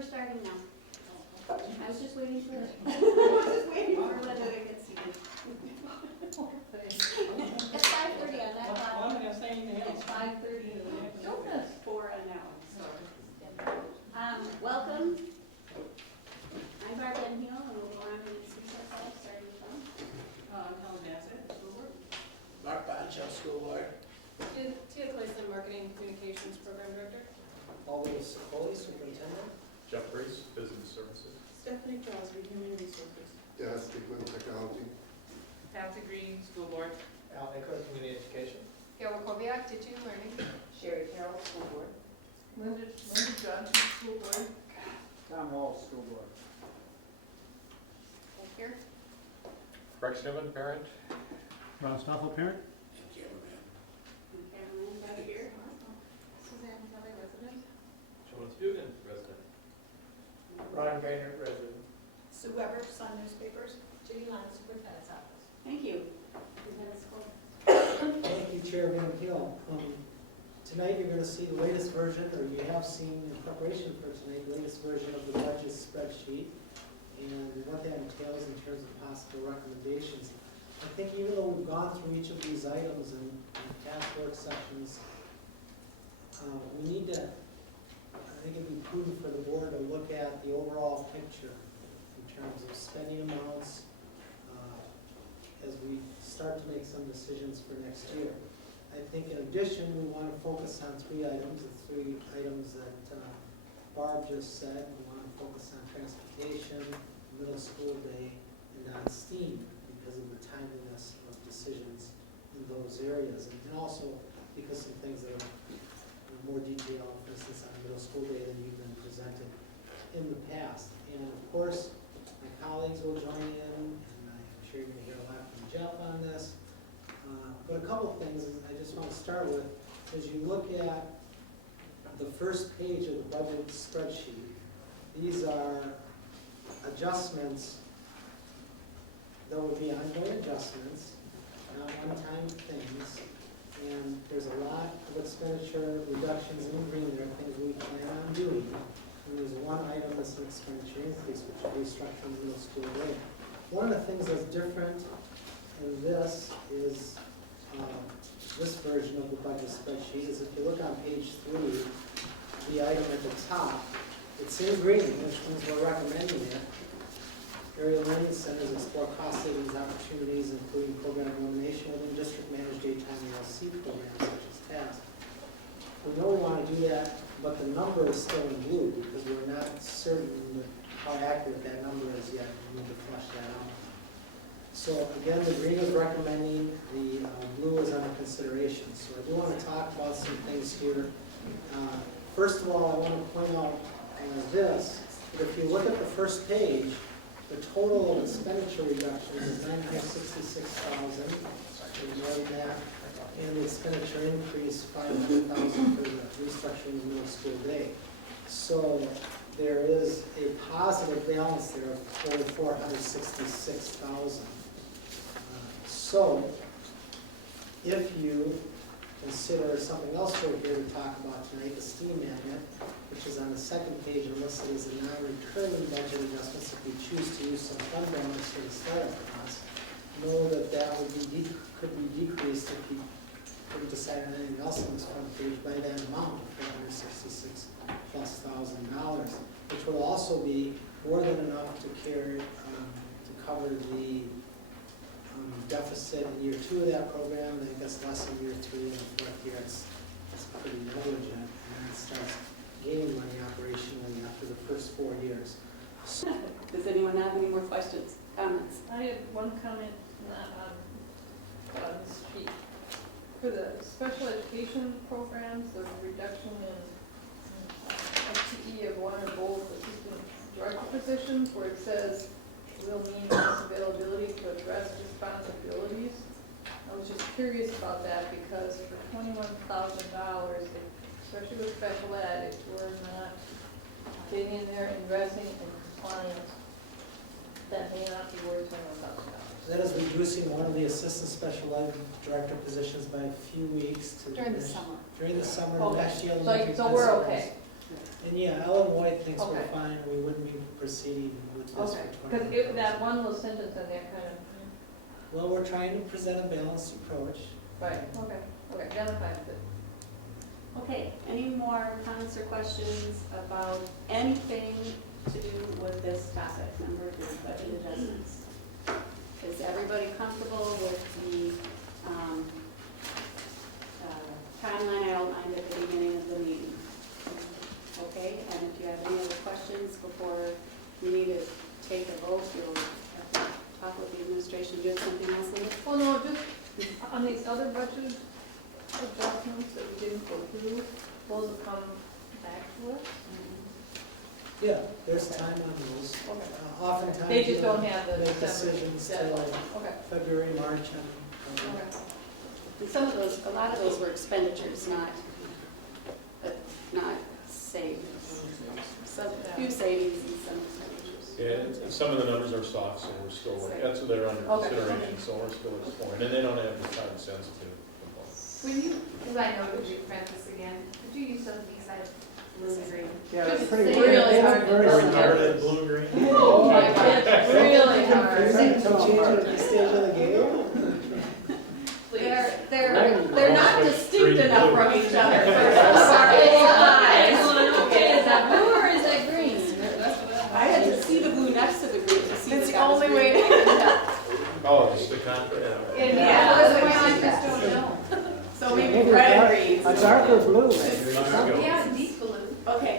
we're starting now. I was just waiting for it. I was just waiting for whether they could see it. It's 5:30 on that clock. I'm not gonna say anything else. It's 5:30. Goodness. 4 on that one, so. Welcome. I'm Barb Van Heel, and we'll go on and introduce ourselves, starting from. Helen Bassett, school board. Mark Boncho, school board. Tia Clayson, Marketing Communications Program Director. Always Foley, superintendent. Jeff Reese, Business Services. Stephanie Crosby, Human Resources. Dennis Dickman, technology. Patsy Green, school board. Al Nicholas, community education. Gail Wakoviak, Teaching and Learning. Sherry Carroll, school board. Linda Johnson, School Board. Tom Wall, school board. Thank you. Rex Newman, parent. Ron Stoffel, parent. And cameraman. Caroline, right here. Suzanne Kelly, resident. Jonas Bugan, resident. Ron Gaynor, resident. Sue Weber, Sun Newspapers. Judy Lyons, Superintendent's Office. Thank you. Thank you, Chair Van Heel. Tonight you're going to see the latest version, or you have seen in preparation for tonight, the latest version of the budget spreadsheet and what that entails in terms of possible recommendations. I think even though we've gone through each of these items in past work sessions, we need to, I think it'd be prudent for the board to look at the overall picture in terms of spending amounts, as we start to make some decisions for next year. I think in addition, we want to focus on three items, the three items that Barb just said. We want to focus on transportation, middle school day, and on STEAM because of the timeliness of decisions in those areas. And also because some things that are in more detail, for instance, on middle school day than you've been presented in the past. And of course, my colleagues will join in, and I'm sure you're going to hear a lot from Jeff on this. But a couple of things I just want to start with. As you look at the first page of the budget spreadsheet, these are adjustments that will be ongoing adjustments, not one-time things. And there's a lot of expenditure reductions in green there, things we plan on doing. And there's one item that's an expenditure increase, which is restructuring the middle school rate. One of the things that's different in this is this version of the budget spreadsheet is if you look on page 3, the item at the top, it's in green, which means we're recommending it. Area learning centers explore cost savings opportunities, including program elimination within district managed daytime ELC programs such as TASK. We know we want to do that, but the number is still in blue because we're not certain how accurate that number is yet. We need to flush that out. So again, the green is recommending, the blue is under consideration. So I do want to talk about some things here. First of all, I want to point out this, that if you look at the first page, the total of expenditure reductions is $966,000. We noted that. And the expenditure increase $500,000 for the restructuring of the middle school day. So there is a positive balance there of $466,000. So if you consider something else we're here to talk about tonight, the STEAM magnet, which is on the second page and listed as a non-recurring budget adjustments, if we choose to use some fund balance for the startup costs, know that that would be could be decreased if you couldn't decide on anything else on this front page by that amount of $466,000+, which will also be more than enough to carry to cover the deficit in year 2 of that program. I think that's less in year 3, and the fourth year it's pretty negligent, and then it starts gaining money operationally after the first 4 years. Does anyone have any more questions, comments? I had one comment on this sheet. For the special education programs, the reduction in FTE of one or both assistant director positions, where it says will mean less availability to address responsibilities. I was just curious about that because for $21,000, especially with special ed, if we're not getting in there and addressing and compliance, that may not be worth $21,000. That is reducing one of the assistant special ed director positions by a few weeks to During the summer. During the summer, Okay. last year. So we're okay. And yeah, Ellen White thinks we're Okay. fine, we wouldn't be proceeding with this Okay, for because 21,000. that one little sentence in there kind of, Well, we're trying to present a balanced approach. right, okay, then I'm fine with it. Okay, any more comments or questions about anything to do with this topic, number 3, budget adjustments? Is everybody comfortable with the timeline I outlined at the beginning of the meeting? Okay, and if you have any other questions before we need to take a vote, you'll have to talk with the administration. Do you have something else, Linda? Well, no, just on these other budget adjustments that we didn't go through, those will come back to us. Yeah, there's time on those. Okay. Oftentimes. They just we don't have the make December decisions deadline. till Okay, February, March, and okay. And some of those, a lot of those were expenditures, not saved. Some, few savings and some expenditures. Yeah, and some of the numbers are soft, so we're still, that's what they're under Okay. consideration, so we're still exploring. And they don't have the time sensitive component. When you, because I noted you print this again, could you use something besides blue and green? Yeah, Just it's pretty say weird. really hard to Very tell. hard, blue, green. Oh my God, it's really hard. Change it at the stage of the game. Please. They're not distinct enough from each other. Okay, is that blue or is that green? I had to see the blue next to the green to see That's that the that was only green. way to tell. Oh, it's the contract. Yeah, otherwise I just don't know. So maybe red and green. A darker blue, maybe. Yeah, deep blue. Okay,